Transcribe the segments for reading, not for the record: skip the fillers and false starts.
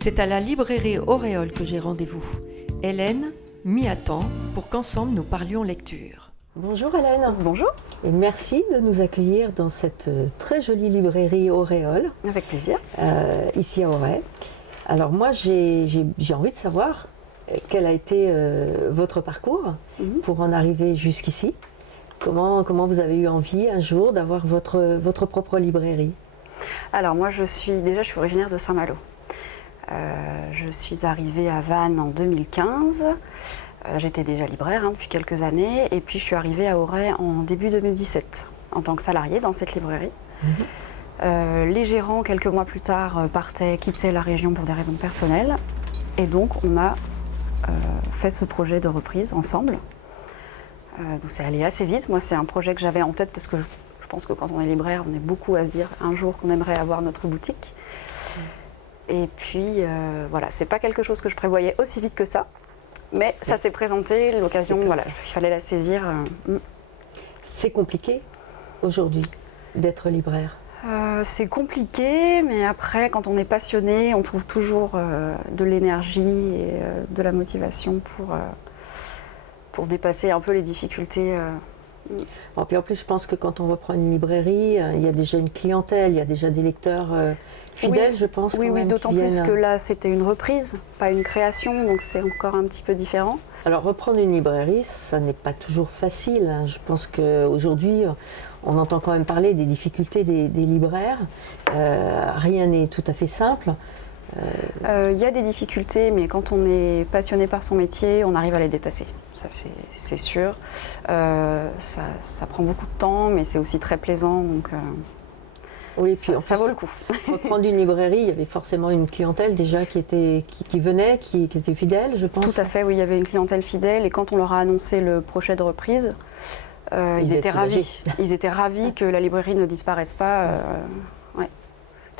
C'est à la librairie Auréole que j'ai rendez-vous. Hélène m'y attend pour qu'ensemble nous parlions lecture. Bonjour Hélène. Bonjour. Et merci de nous accueillir dans cette très jolie librairie Auréole. Avec plaisir. Ici à Auray. Alors moi j'ai envie de savoir quel a été votre parcours pour en arriver jusqu'ici. Comment vous avez eu envie un jour d'avoir votre propre librairie? Alors moi je suis originaire de Saint-Malo. Je suis arrivée à Vannes en 2015. J'étais déjà libraire depuis quelques années et puis je suis arrivée à Auray en début 2017 en tant que salariée dans cette librairie. Les gérants, quelques mois plus tard, quittaient la région pour des raisons personnelles et donc on a fait ce projet de reprise ensemble. Donc c'est allé assez vite. Moi c'est un projet que j'avais en tête parce que je pense que quand on est libraire, on est beaucoup à se dire un jour qu'on aimerait avoir notre boutique. Et puis voilà, c'est pas quelque chose que je prévoyais aussi vite que ça, mais ça s'est présenté, l'occasion, voilà, il fallait la saisir. C'est compliqué aujourd'hui d'être libraire? C'est compliqué, mais après, quand on est passionné, on trouve toujours de l'énergie et de la motivation pour dépasser un peu les difficultés. Bon, puis en plus, je pense que quand on reprend une librairie, il y a déjà une clientèle, il y a déjà des lecteurs fidèles, je pense. Oui, d'autant plus que là, c'était une reprise, pas une création, donc c'est encore un petit peu différent. Alors, reprendre une librairie, ça n'est pas toujours facile. Je pense qu'aujourd'hui, on entend quand même parler des difficultés des libraires. Rien n'est tout à fait simple. Il y a des difficultés, mais quand on est passionné par son métier, on arrive à les dépasser. Ça, c'est sûr. Ça prend beaucoup de temps, mais c'est aussi très plaisant. Donc, oui, puis ça vaut le coup. Reprendre une librairie, il y avait forcément une clientèle déjà qui venait, qui était fidèle, je pense. Tout à fait, oui, il y avait une clientèle fidèle. Et quand on leur a annoncé le projet de reprise, ils étaient ravis. Ils étaient ravis que la librairie ne disparaisse pas.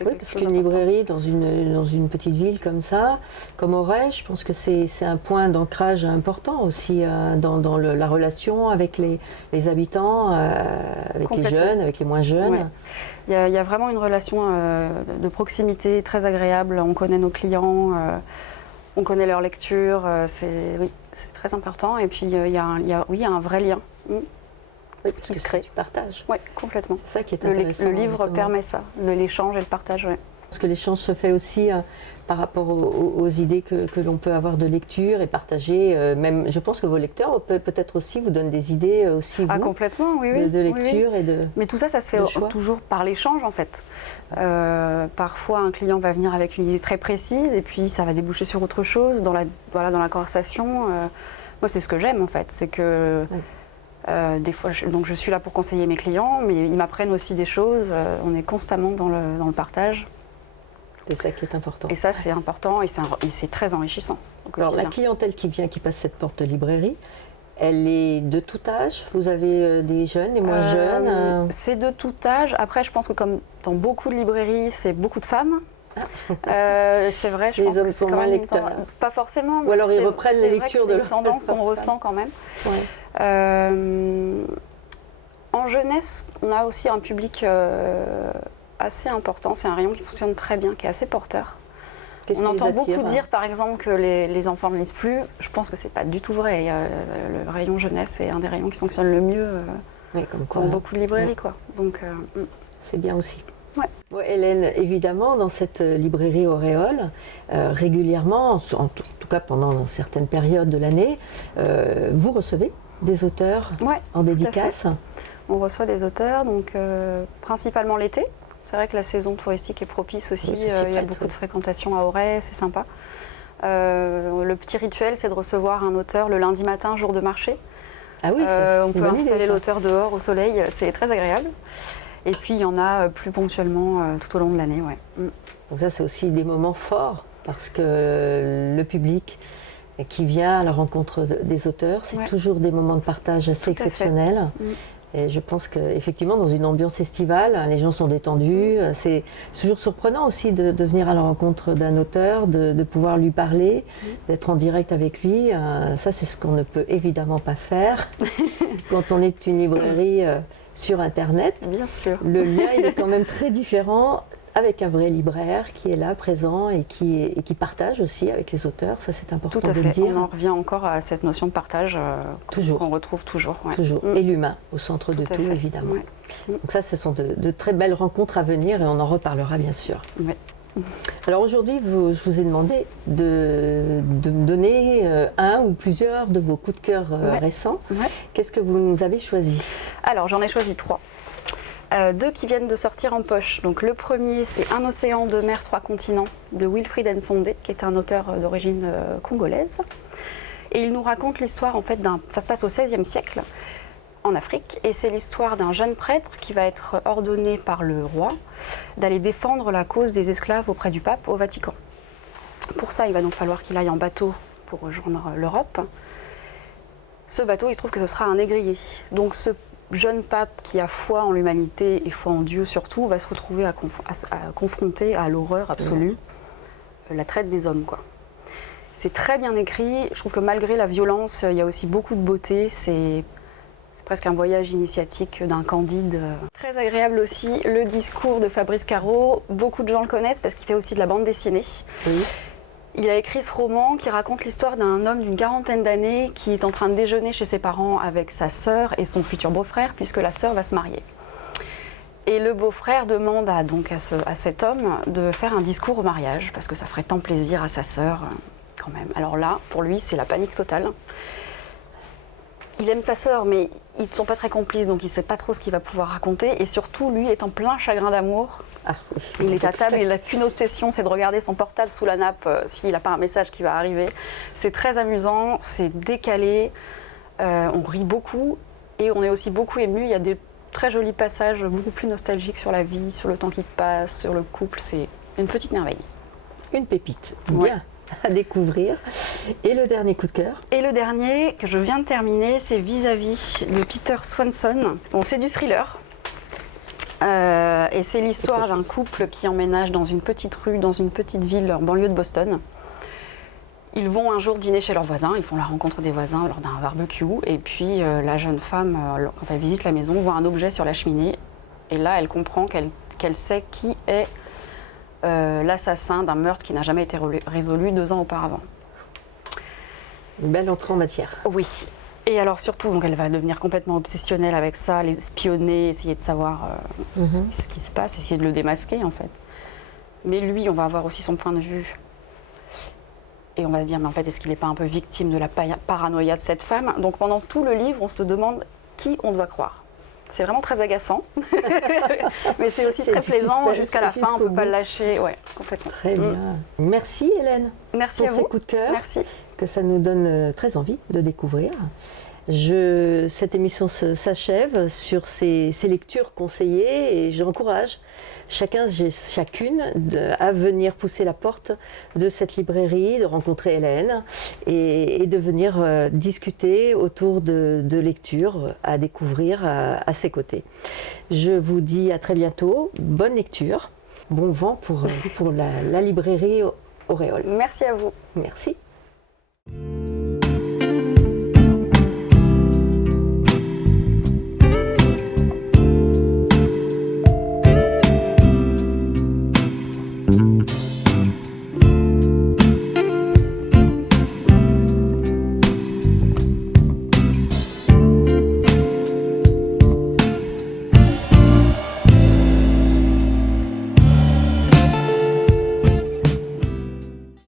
Oui, parce qu'une librairie dans une petite ville comme ça, comme Auray, je pense que c'est un point d'ancrage important aussi dans la relation avec les habitants, avec les jeunes, avec les moins jeunes. Ouais. Il y a vraiment une relation de proximité très agréable. On connaît nos clients, on connaît leur lecture. C'est très important. Et puis il y a un vrai lien. Oui, qui se crée. Du partage. Oui, complètement. C'est ça qui est intéressant. Le livre justement. Permet ça, l'échange et le partage. Ouais. Parce que l'échange se fait aussi par rapport aux idées que l'on peut avoir de lecture et partager. Même, je pense que vos lecteurs peut-être aussi vous donnent des idées aussi complètement, oui. de lecture et de. Mais tout ça se fait toujours par l'échange en fait. Parfois, un client va venir avec une idée très précise et puis ça va déboucher sur autre chose dans la conversation. Moi, c'est ce que j'aime en fait, c'est que. Des fois, donc je suis là pour conseiller mes clients, mais ils m'apprennent aussi des choses. On est constamment dans le partage. C'est ça qui est important. Et ça, c'est important et c'est très enrichissant. Alors, la clientèle qui passe cette porte de librairie, elle est de tout âge? Vous avez des jeunes, des moins jeunes? C'est de tout âge. Après, je pense que comme dans beaucoup de librairies, c'est beaucoup de femmes. C'est vrai, je pense les hommes que sont moins lecteurs. Pas forcément. Ou alors ils reprennent les lectures de leur. C'est une tendance qu'on ressent quand même. Ouais. En jeunesse, on a aussi un public assez important. C'est un rayon qui fonctionne très bien, qui est assez porteur. On entend beaucoup dire, par exemple, que les enfants ne lisent plus. Je pense que c'est pas du tout vrai. Le rayon jeunesse est un des rayons qui fonctionne le mieux dans beaucoup de librairies, quoi. Donc, c'est bien aussi. Ouais. Bon, Hélène, évidemment, dans cette librairie Auréole, régulièrement, en tout cas pendant certaines périodes de l'année, vous recevez des auteurs en dédicace? On reçoit des auteurs, donc principalement l'été. C'est vrai que la saison touristique est propice aussi. Il y a beaucoup de fréquentation à Auray, c'est sympa. Le petit rituel, c'est de recevoir un auteur le lundi matin, jour de marché. Ah oui, on peut installer l'auteur dehors au soleil, c'est très agréable. Et puis il y en a plus ponctuellement tout au long de l'année. Ouais. Donc ça, c'est aussi des moments forts parce que le public qui vient à la rencontre des auteurs, c'est toujours des moments de partage assez exceptionnels. Et je pense qu'effectivement, dans une ambiance estivale, les gens sont détendus. C'est toujours surprenant aussi de venir à la rencontre d'un auteur, de pouvoir lui parler, d'être en direct avec lui. Ça, c'est ce qu'on ne peut évidemment pas faire quand on est une librairie sur Internet. Bien sûr. Le lien, il est quand même très différent avec un vrai libraire qui est là, présent et qui partage aussi avec les auteurs. Ça, c'est important Tout à de fait. le dire. On en revient encore à cette notion de partage qu'on retrouve toujours. Ouais. Toujours. Et l'humain au centre de tout, évidemment. Ouais. Donc ça, ce sont de très belles rencontres à venir et on en reparlera bien sûr. Ouais. Alors aujourd'hui, je vous ai demandé de me donner un ou plusieurs de vos coups de cœur récents. Ouais. Qu'est-ce que vous nous avez choisi? Alors, j'en ai choisi 3. 2 qui viennent de sortir en poche. Donc, le premier, c'est Un océan, 2 mers, 3 continents de Wilfried Nsonde, qui est un auteur d'origine congolaise. Et il nous raconte l'histoire, en fait, ça se passe au XVIe siècle, en Afrique. Et c'est l'histoire d'un jeune prêtre qui va être ordonné par le roi d'aller défendre la cause des esclaves auprès du pape au Vatican. Pour ça, il va donc falloir qu'il aille en bateau pour rejoindre l'Europe. Ce bateau, il se trouve que ce sera un négrier. Donc, ce jeune pape qui a foi en l'humanité et foi en Dieu surtout, va se retrouver à confronter à l'horreur absolue, la traite des hommes, quoi. C'est très bien écrit. Je trouve que malgré la violence, il y a aussi beaucoup de beauté. C'est presque un voyage initiatique d'un Candide. Très agréable aussi, le discours de Fabrice Caro. Beaucoup de gens le connaissent parce qu'il fait aussi de la bande dessinée. Oui. Il a écrit ce roman qui raconte l'histoire d'un homme d'une 40aine d'années qui est en train de déjeuner chez ses parents avec sa sœur et son futur beau-frère, puisque la sœur va se marier. Et le beau-frère demande à cet homme de faire un discours au mariage, parce que ça ferait tant plaisir à sa sœur, quand même. Alors là, pour lui, c'est la panique totale. Il aime sa sœur, mais ils ne sont pas très complices, donc il ne sait pas trop ce qu'il va pouvoir raconter. Et surtout, lui est en plein chagrin d'amour. Il est à table, il n'a qu'une obsession, c'est de regarder son portable sous la nappe s'il n'a pas un message qui va arriver. C'est très amusant, c'est décalé, on rit beaucoup et on est aussi beaucoup ému. Il y a des très jolis passages, beaucoup plus nostalgiques sur la vie, sur le temps qui passe, sur le couple. C'est une petite merveille. Une pépite, bien à découvrir. Et le dernier coup de cœur? Et le dernier que je viens de terminer, c'est Vis-à-vis de Peter Swanson. Bon, c'est du thriller. Et c'est l'histoire d'un couple qui emménage dans une petite rue, dans une petite ville en banlieue de Boston. Ils vont un jour dîner chez leurs voisins, ils font la rencontre des voisins lors d'un barbecue. Et puis la jeune femme, quand elle visite la maison, voit un objet sur la cheminée. Et là, elle comprend qu'elle sait qui est l'assassin d'un meurtre qui n'a jamais été résolu 2 ans auparavant. Une belle entrée en matière. Oui. Et alors surtout, donc elle va devenir complètement obsessionnelle avec ça, les espionner, essayer de savoir ce qui se passe, essayer de le démasquer en fait. Mais lui, on va avoir aussi son point de vue. Et on va se dire, mais en fait, est-ce qu'il n'est pas un peu victime de la paranoïa de cette femme? Donc pendant tout le livre, on se demande qui on doit croire. C'est vraiment très agaçant, mais c'est aussi très plaisant. Jusqu'à la fin, on ne peut pas le lâcher. Ouais, complètement. Très bien. Merci Hélène. Merci pour à vous. Ces coups de cœur. Merci. Que ça nous donne très envie de découvrir. Cette émission s'achève sur ces lectures conseillées et j'encourage chacune à venir pousser la porte de cette librairie, de rencontrer Hélène et de venir discuter autour de lectures à découvrir à ses côtés. Je vous dis à très bientôt, bonne lecture, bon vent pour la librairie Auréole. Merci à vous. Merci.